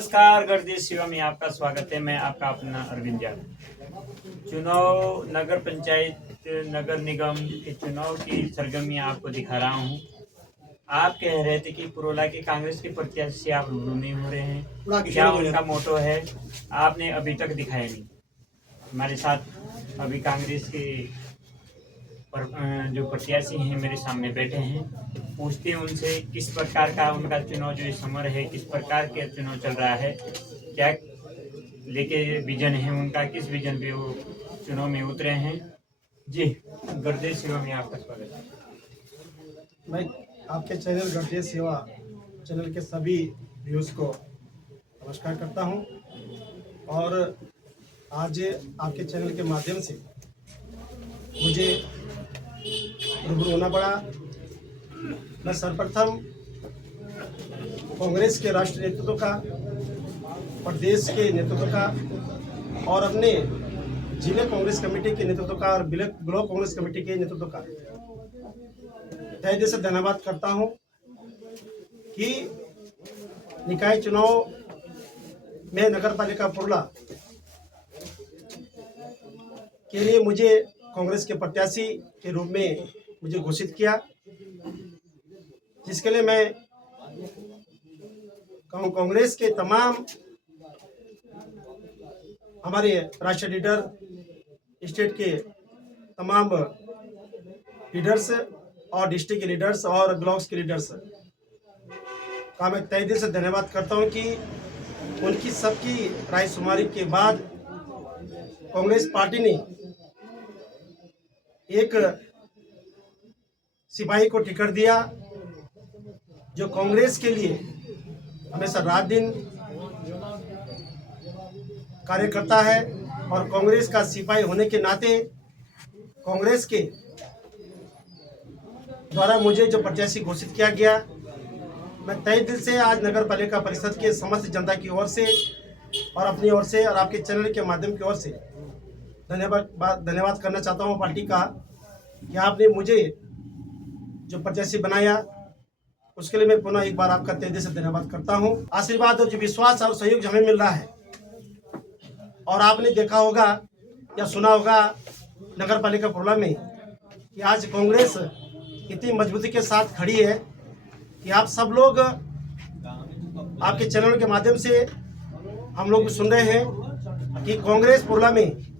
नमस्कार, गर्दिश सेवा में आपका स्वागत है। मैं आपका अपना अरविंद यादव। चुनाव, नगर पंचायत, नगर निगम के चुनाव की सरगर्मियां आपको दिखा रहा हूं। आप कह रहे थे कि पुरोला के कांग्रेस के प्रत्याशी से आप रूबरू नहीं हो रहे हैं, क्या उनका मोटो है? आपने अभी तक दिखाया नहीं। हमारे साथ अभी कांग्रेस के जो प्रत्याशी हैं मेरे सामने बैठे हैं। पूछते हैं उनसे किस प्रकार का उनका चुनाव जो समर है, किस प्रकार के चुनाव चल रहा है, क्या लेके विजन है उनका, किस विजन पे वो चुनाव में उतरे हैं। जी, गर्देश सेवा में आपका स्वागत है। मैं आपके चैनल गर्देश सेवा चैनल के सभी व्यूज़ को नमस्कार करता हूं और आज आपके चैनल के माध्यम से मुझे रूबरू होना पड़ा। मैं सर्वप्रथम कांग्रेस के राष्ट्रीय नेतृत्व का, प्रदेश के नेतृत्व का और अपने जिले कांग्रेस कमेटी के नेतृत्व का और ब्लॉक कांग्रेस कमेटी के नेतृत्व का तहे दिल से धन्यवाद करता हूं कि निकाय चुनाव में नगर पालिका पुरला के लिए मुझे कांग्रेस के प्रत्याशी के रूप में मुझे घोषित किया, जिसके लिए मैं कांग्रेस के तमाम हमारे राष्ट्रीय लीडर, स्टेट के तमाम लीडर्स और डिस्ट्रिक्ट के लीडर्स और ब्लॉक्स के लीडर्स का मैं तहे दिल से धन्यवाद करता हूं कि उनकी सबकी रायशुमारी के बाद कांग्रेस पार्टी ने एक सिपाही को टिकट दिया जो कांग्रेस के लिए हमेशा रात दिन कार्य करता है और कांग्रेस का सिपाही होने के नाते कांग्रेस के द्वारा मुझे जो प्रत्याशी घोषित किया गया, मैं तहे दिल से आज नगर पालिका परिषद के समस्त जनता की ओर से और अपनी ओर से और आपके चैनल के माध्यम की ओर से धन्यवाद करना चाहता हूँ पार्टी का कि आपने मुझे जो प्रत्याशी बनाया, उसके लिए मैं पुनः एक बार आपका तहे दिल से धन्यवाद करता हूँ। आशीर्वाद और जो विश्वास और सहयोग हमें मिल रहा है, और आपने देखा होगा या सुना होगा नगर पालिका पुरला में कि आज कांग्रेस इतनी मजबूती के साथ खड़ी है कि आप सब लोग आपके चैनल के माध्यम से हम लोग सुन रहे हैं कि कांग्रेस पुरला में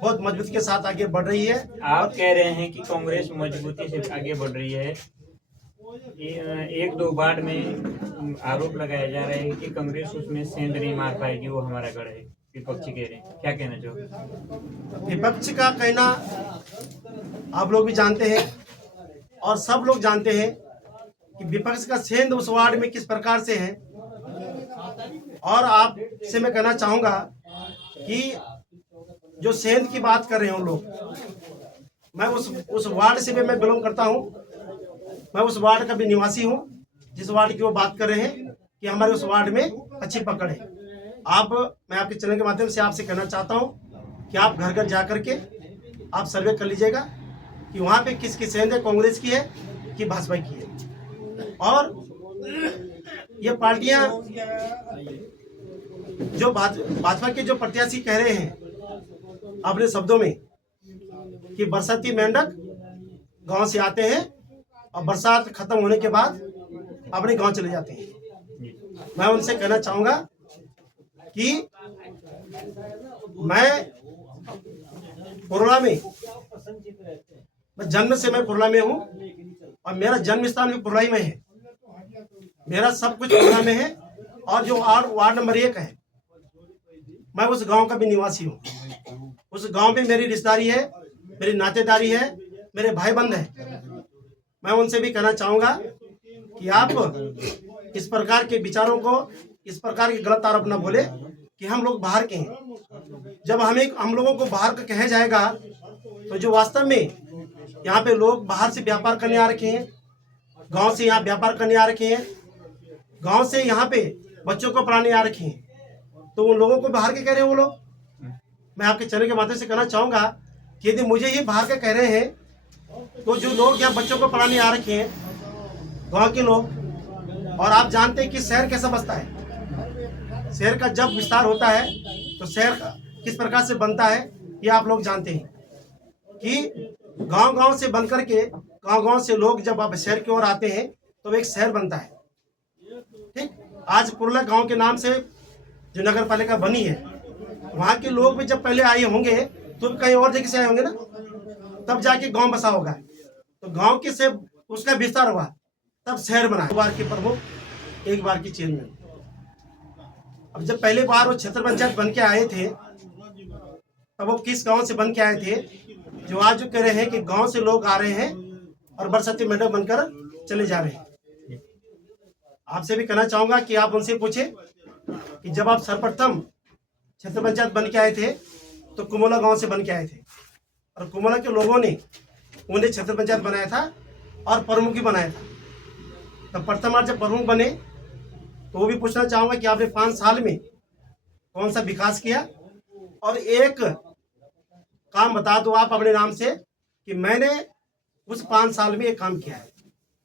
बहुत मजबूती के साथ आगे बढ़ रही है। आप कह रहे हैं कि कांग्रेस मजबूती से आगे बढ़ रही है। एक दो वार्ड में आरोप लगाया जा रहा है कि कांग्रेस उसमें सेंध नहीं मार पाएगी, वो हमारा गढ़ है। विपक्षी कह रहे हैं, क्या कहना चाहोगे? विपक्ष का कहना आप लोग भी जानते हैं और सब लोग जानते हैं कि विपक्ष का सेंध उस वार्ड में किस प्रकार से है। और आप से मैं कहना चाहूंगा कि जो सेंध की बात कर रहे हैं उन लोग, मैं उस वार्ड से भी मैं बिलोंग करता हूं। मैं उस वार्ड का भी निवासी हूं जिस वार्ड की वो बात कर रहे हैं कि हमारे उस वार्ड में अच्छी पकड़ है। मैं आपके चैनल के माध्यम से आपसे कहना चाहता हूं कि आप घर घर जा करके आप सर्वे कर लीजिएगा कि वहां पे किसकी सेंध है, कांग्रेस की है कि भाजपा की है। और ये पार्टियां जो भाजपा के जो प्रत्याशी कह रहे हैं अपने शब्दों में कि बरसाती मेंढक गांव से आते हैं और बरसात खत्म होने के बाद अपने गांव चले जाते हैं, मैं उनसे कहना चाहूंगा कि मैं पुरला में, मैं जन्म से मैं पुरला में हूं और मेरा जन्म स्थान भी पुरला ही में है। मेरा सब कुछ पुरला में है और जो वार्ड नंबर 1 है, मैं उस गांव का भी निवासी हूं। उस गांव में मेरी रिश्तेदारी है, मेरी नातेदारी है, मेरे भाई बंद है। मैं उनसे भी कहना चाहूंगा कि आप इस प्रकार के विचारों को, इस प्रकार के गलत आरोप न बोले कि हम लोग बाहर के हैं। जब हम लोगों को बाहर का कहा जाएगा तो जो वास्तव में यहाँ पे लोग बाहर से व्यापार करने आ रखे हैं, गांव से यहाँ व्यापार करने आ रखे हैं, गांव से यहाँ पे बच्चों को पढ़ाने आ रखे हैं, तो उन लोगों को बाहर के कह रहे हैं वो लोग। मैं आपके चैनल के माध्यम से कहना चाहूंगा कि यदि मुझे ही बाहर के कह रहे हैं तो जो लोग यहाँ बच्चों को पढ़ाने आ रखे हैं गांव के लोग, और आप जानते हैं कि शहर कैसा बसता है, शहर का जब विस्तार होता है तो शहर का किस प्रकार से बनता है ये आप लोग जानते हैं कि गांव-गांव से बनकर के गांव-गांव से लोग जब आप शहर की ओर आते हैं तो एक शहर बनता है। ठीक, आज पुरला गांव के नाम से जो नगर पालिका बनी है, वहाँ के लोग भी जब पहले आए होंगे तो कहीं और जगह से आए होंगे ना, तब जाके गांव बसा होगा। तो गांव के से उसका विस्तार हुआ, तब शहर बना। 2 बार के प्रमुख, 1 बार की चेयरमैन। अब जब पहले बार वो क्षेत्र पंचायत बन के आए थे, तब वो किस गांव से बन के आए थे, जो आज जो कह रहे हैं कि गांव से लोग आ रहे हैं और बरसाती मेंढक बनकर चले जा रहे हैं। आपसे भी कहना चाहूंगा कि आप उनसे पूछे कि जब आप सर्वप्रथम क्षेत्र पंचायत बन के आए थे तो कुमोला गांव से बन के आए थे और कुमोला के लोगों ने उन्हें क्षेत्र पंचायत बनाया था और प्रमुख भी बनाया था। तब प्रथम बार जब प्रमुख बने तो वो भी पूछना चाहूंगा कि आपने 5 साल में कौन सा विकास किया, और एक काम बता दो आप अपने नाम से कि मैंने उस 5 साल में एक काम किया है।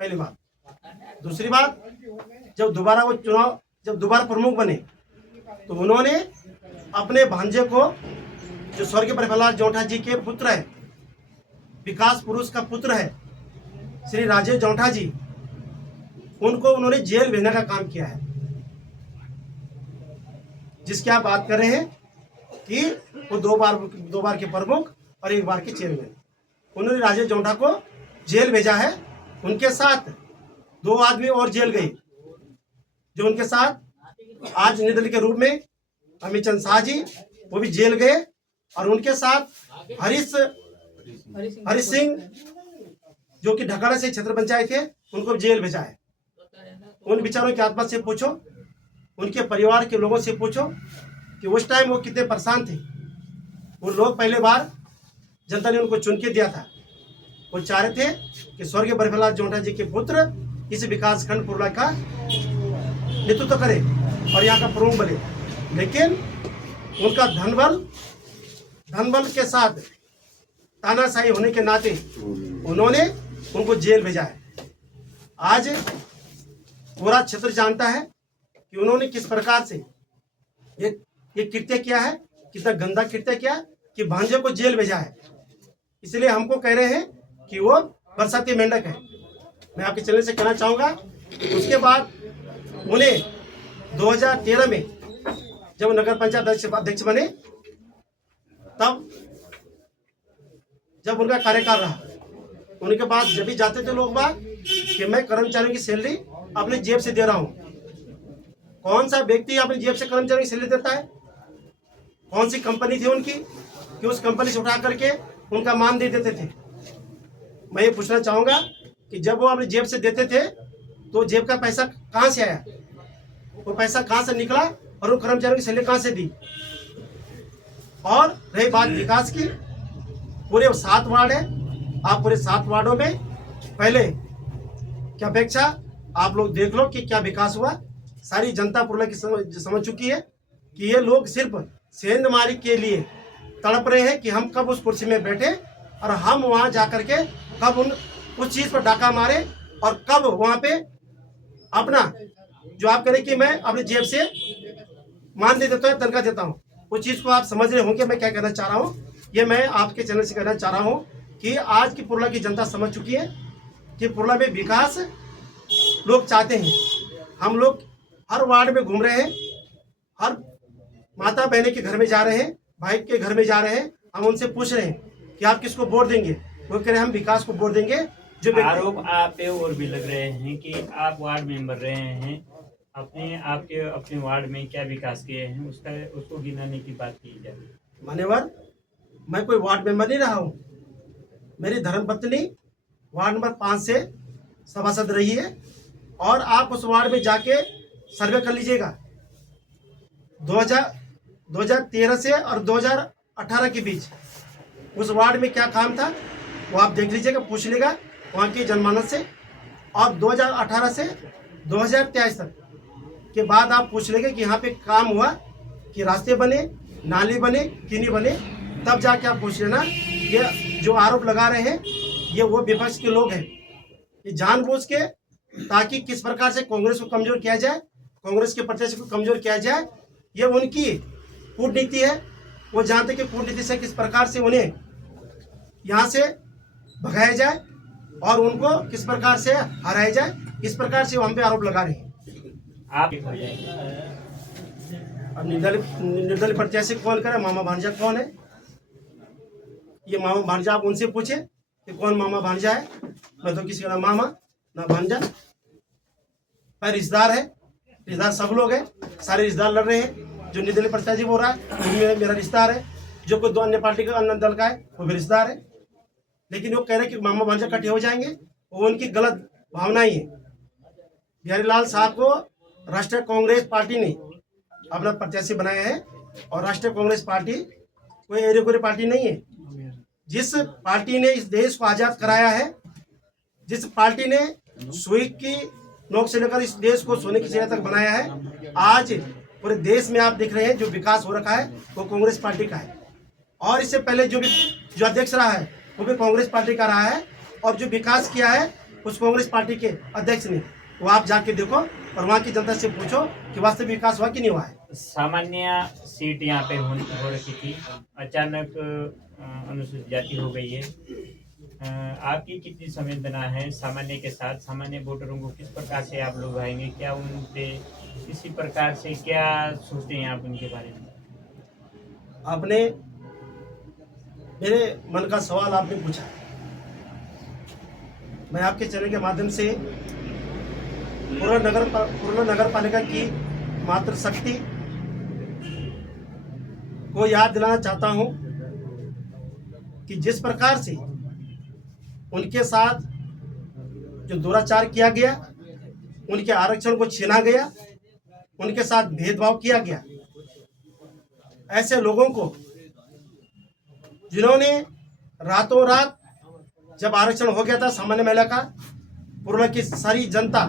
पहली बात। दूसरी बात, जब दोबारा प्रमुख बने तो उन्होंने अपने भांजे को, जो स्वर्गीय प्रफुल्ल जोंठा जी के पुत्र है, विकास पुरुष का पुत्र है श्री राजेश जोंठा जी, उनको उन्होंने जेल भेजने का काम किया है। जिसकी आप बात कर रहे हैं कि वो 2 बार के प्रमुख और 1 बार के चेयरमैन, उन्होंने राजेश जोंठा को जेल भेजा है। उनके साथ 2 आदमी और जेल गए, जो उनके साथ आज निर्दलीय के रूप में अमित चंद शाह जी, वो भी जेल गए। और उनके साथ हरीश सिंह, जो कि ढकाड़ा से क्षेत्र पंचायत थे, उनको जेल भेजा है। उन विचारों की आत्मा से पूछो, उनके परिवार के लोगों से पूछो कि उस टाइम वो कितने परेशान थे। वो लोग पहले बार जनता ने उनको चुन के दिया था। वो चाह रहे थे कि स्वर्गीय प्रफुल्ल जोंठा जी के पुत्र इस विकास खंड पुरला का नेतृत्व करे और यहाँ का प्रमुख बने, लेकिन उनका धनबल के साथ तानाशाही होने के नाते उन्होंने उनको जेल भेजा है। आज पूरा क्षेत्र जानता है कि उन्होंने किस प्रकार से ये कृत्य किया है, कितना गंदा कृत्य किया कि भांजे को जेल भेजा है। इसलिए हमको कह रहे हैं कि वो बरसाती मेंढक है। मैं आपके चैनल से कहना चाहूँगा। उसके बाद उन्हें 2013 में जब नगर पंचायत अध्यक्ष बने, तब जब उनका कार्यकाल रहा, उनके पास जब भी जाते थे लोग बात कि मैं कर्मचारियों की सैलरी अपने जेब से दे रहा हूँ। कौन सा व्यक्ति अपनी जेब से कर्मचारियों की सैलरी देता है? कौन सी कंपनी थी उनकी कि उस कंपनी से उठा करके उनका मान दे देते थे? मैं ये पूछना चाहूँगा कि जब वो अपनी जेब से देते थे तो जेब का पैसा कहाँ से आया, वो पैसा कहाँ से निकला और वो कर्मचारियों की सैलरी कहाँ से दी? और रही बात विकास की, पूरे 7 वार्ड है। आप पूरे 7 वार्डों में पहले क्या अपेक्षा, आप लोग देख लो कि क्या विकास हुआ। सारी जनता पुरला की समझ चुकी है कि ये लोग सिर्फ सेंधमारी के लिए तड़प रहे हैं कि हम कब उस कुर्सी में बैठे और हम वहां जाकर के कब उस चीज पर डाका मारे और कब वहां पे अपना जो आप कह रहे कि मैं अपनी जेब से मान दे देता हूँ, तनख्वाह देता हूँ, उस चीज को आप समझ रहे होंगे मैं क्या कहना चाह रहा हूँ। ये मैं आपके चैनल से कहना चाह रहा हूँ कि आज की पुरला की जनता समझ चुकी है कि पुरला में विकास लोग चाहते हैं। हम लोग हर वार्ड में घूम रहे हैं, हर माता बहने के घर में जा रहे हैं, भाई के घर में जा रहे हैं। हम उनसे पूछ रहे हैं कि आप किसको वोट देंगे? वो कह रहे हैं हम विकास को वोट देंगे। जो आरोप आप पे और भी लग रहे हैं कि आप वार्ड मेंबर रहे हैं, अपने वार्ड में क्या विकास किए हैं उसको गिनाने की बात की जाए। मान्यवर, मैं कोई वार्ड मेंबर नहीं रहा हूँ। मेरी धर्मपत्नी वार्ड नंबर 5 से सभासद रही है और आप उस वार्ड में जाके सर्वे कर लीजिएगा। 2013 से और 2018 के बीच उस वार्ड में क्या काम था वो आप देख लीजिएगा, पूछ लेगा वहाँ के जनमानस से। और 2018 से 2023 तक के बाद आप पूछ लेंगे कि यहाँ पे काम हुआ कि रास्ते बने, नाली बने कि नहीं बने, तब जाके आप पूछ लेना। ये जो आरोप लगा रहे हैं ये वो विपक्ष के लोग हैं, ये जानबूझ के, ताकि किस प्रकार से कांग्रेस को कमजोर किया जाए, कांग्रेस के प्रत्याशी को कमजोर किया जाए ये उनकी कूटनीति है। वो जानते कि कूटनीति से किस प्रकार से उन्हें यहाँ से भगाया जाए और उनको किस प्रकार से हराया जाए, इस प्रकार से वो हम पे आरोप लगा रहे हैं। आप अब निर्दलीय प्रत्याशी कौन करे, मामा भांजा कौन है? ये मामा भांजा आप उनसे पूछे कि कौन मामा भांजा है। मैं तो किसी का ना मामा ना भांजा, पर रिश्तेदार है। रिश्तेदार सब लोग हैं, सारे रिश्तेदार लड़ रहे हैं। जो निर्दलीय प्रत्याशी बोल रहा है उनमें मेरा रिश्तेदार है, जो कोई दो अन्य पार्टी का अन्य दल का है वो भी रिश्तेदार है। लेकिन वो कह रहे हैं कि मामा भांजा इकट्ठे हो जाएंगे, वो उनकी गलत भावना ही है। बिहारी लाल साहब को राष्ट्रीय कांग्रेस पार्टी ने अपना प्रत्याशी बनाया है, और राष्ट्रीय कांग्रेस पार्टी कोई एरिकोरी पार्टी नहीं है। जिस पार्टी ने इस देश को आजाद कराया है, जिस पार्टी ने सुई की नोक से लेकर इस देश को सोने की चिड़िया तक बनाया है, आज पूरे देश में आप देख रहे हैं जो विकास हो रखा है वो कांग्रेस पार्टी का है। और इससे पहले जो अध्यक्ष रहा है वो भी कांग्रेस पार्टी का रहा है, और जो विकास किया है उस कांग्रेस पार्टी के अध्यक्ष ने, वो आप जाके देखो और वहाँ की जनता से पूछो कि वास्तविक विकास हुआ कि नहीं हुआ है। सामान्य सीट यहाँ पे हो रखी थी, अचानक अनुसूचित जाति हो गई है। आपकी कितनी संवेदना है सामान्य के साथ? सामान्य वोटरों को किस प्रकार से आप लोग आएंगे? क्या उन पे किसी प्रकार से क्या सोचते हैं आप उनके बारे में? आपने मेरे मन का सवाल आपने पूछा, मैं आपके चैनल के माध्यम से पूर्ण नगर पालिका की मातृशक्ति को याद दिलाना चाहता हूं कि जिस प्रकार से उनके साथ जो दुराचार किया गया, उनके आरक्षण को छीना गया, उनके साथ भेदभाव किया गया, ऐसे लोगों को जिन्होंने रातों रात जब आरक्षण हो गया था सामान्य महिला का, पूर्व की सारी जनता,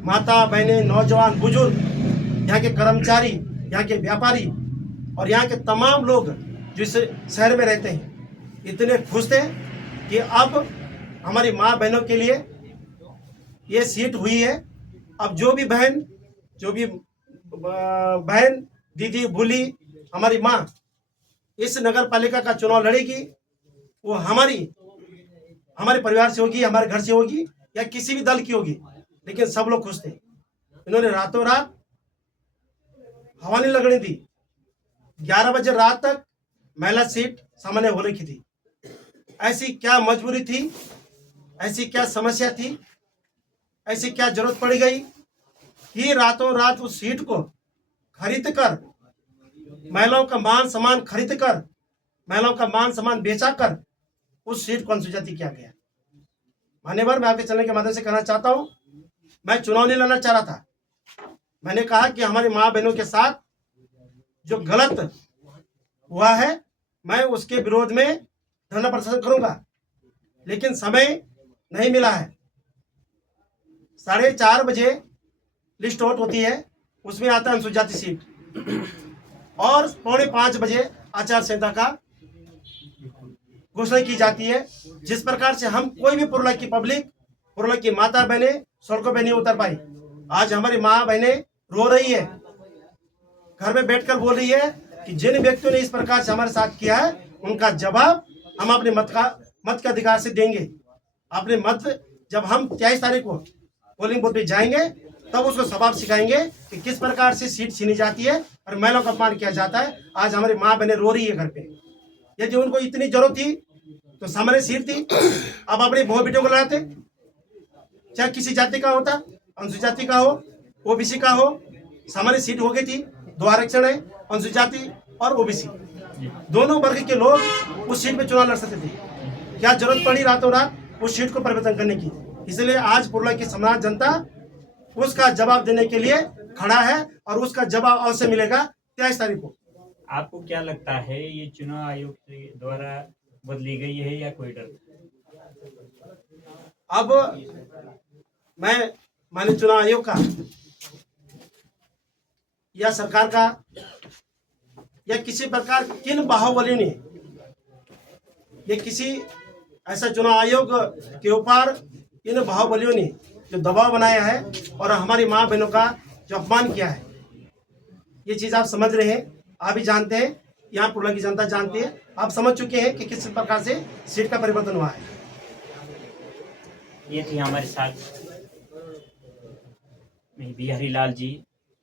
माता बहनें, नौजवान, बुजुर्ग, यहाँ के कर्मचारी, यहाँ के व्यापारी और यहाँ के तमाम लोग जो इस शहर में रहते हैं, इतने खुश थे कि अब हमारी माँ बहनों के लिए ये सीट हुई है। अब जो भी बहन दीदी भूली हमारी माँ इस नगर पालिका का चुनाव लड़ेगी, वो हमारे परिवार से होगी, हमारे घर से होगी या किसी भी दल की होगी, लेकिन सब लोग खुश थे। इन्होंने रातों रात हवा नहीं लगने दी। 11 बजे रात तक महिला सीट सामान्य हो रखी थी। ऐसी क्या मजबूरी थी, ऐसी क्या समस्या थी, ऐसी क्या जरूरत पड़ गई कि रातों रात उस सीट को खरीद कर, महिलाओं का मान सम्मान खरीद कर, महिलाओं का मान सम्मान बेचा कर उस सीट को अनुसूचित किया गया। मान्यवर, मैं आपके चैनल के माध्यम से कहना चाहता हूं, मैं चुनाव नहीं लड़ना चाह रहा था। मैंने कहा कि हमारी माँ बहनों के साथ जो गलत हुआ है मैं उसके विरोध में धरना प्रदर्शन करूंगा, लेकिन समय नहीं मिला है। 4:30 बजे लिस्ट आउट होती है, उसमें आता है अनुसूचित जाति सीट, और 4:45 बजे आचार संहिता का घोषणा की जाती है। जिस प्रकार से हम कोई भी पुरला की पब्लिक, पुरला की माता बहने सड़कों पे नहीं उतर पाई। आज हमारी माँ बहने रो रही है, घर में बैठकर बोल रही है कि जिन व्यक्तियों ने इस प्रकार से हमारे साथ किया है उनका जवाब हम अपने मत के अधिकार से देंगे। अपने मत जब हम 23 तारीख को पोलिंग बूथ पे जाएंगे तब उसको सबक सिखाएंगे कि किस प्रकार से सीट छीनी जाती है और महिलाओं का अपमान किया जाता है। आज हमारी माँ बहनें रो रही है घर पे। यदि उनको इतनी जरूरत थी तो सामान्य सीट थी, अब अपनी बहू बेटियों को लड़ाते, चाहे किसी जाति का होता, अनुसूचित जाति का हो, ओबीसी का हो, सामान्य सीट हो गई थी। 2 आरक्षण है, अनुसूचित जाति और ओबीसी, दोनों वर्ग के लोग उस सीट पे चुनाव लड़ सकते थे। क्या जरूरत पड़ी रातों रात उस सीट को परिवर्तन करने की? इसलिए आज पुरला की समाज जनता उसका जवाब देने के लिए खड़ा है और उसका जवाब अवश्य मिलेगा 23 तारीख को। आपको क्या लगता है ये चुनाव आयोग के द्वारा बदली गई है या कोई डर? अब मैं माननीय चुनाव आयोग का या सरकार का या किसी प्रकार किन बाहुबली ने ये किसी ऐसा चुनाव आयोग के ऊपर इन बाहुबलियों ने जो दबाव बनाया है और हमारी माँ बहनों का जो अपमान किया है, ये चीज़ आप समझ रहे हैं, आप भी जानते हैं, यहाँ पुरला की जनता जानती है, आप समझ चुके हैं कि किस प्रकार से सीट का परिवर्तन हुआ है। ये थी हमारे साथ बिहारी लाल जी,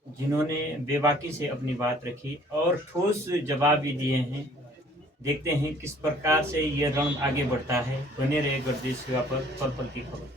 जिन्होंने बेबाकी से अपनी बात रखी और ठोस जवाब भी दिए हैं। देखते हैं किस प्रकार से ये रण आगे बढ़ता है। बने रहे गर्दिश सेवा पर, पल पल की खबर।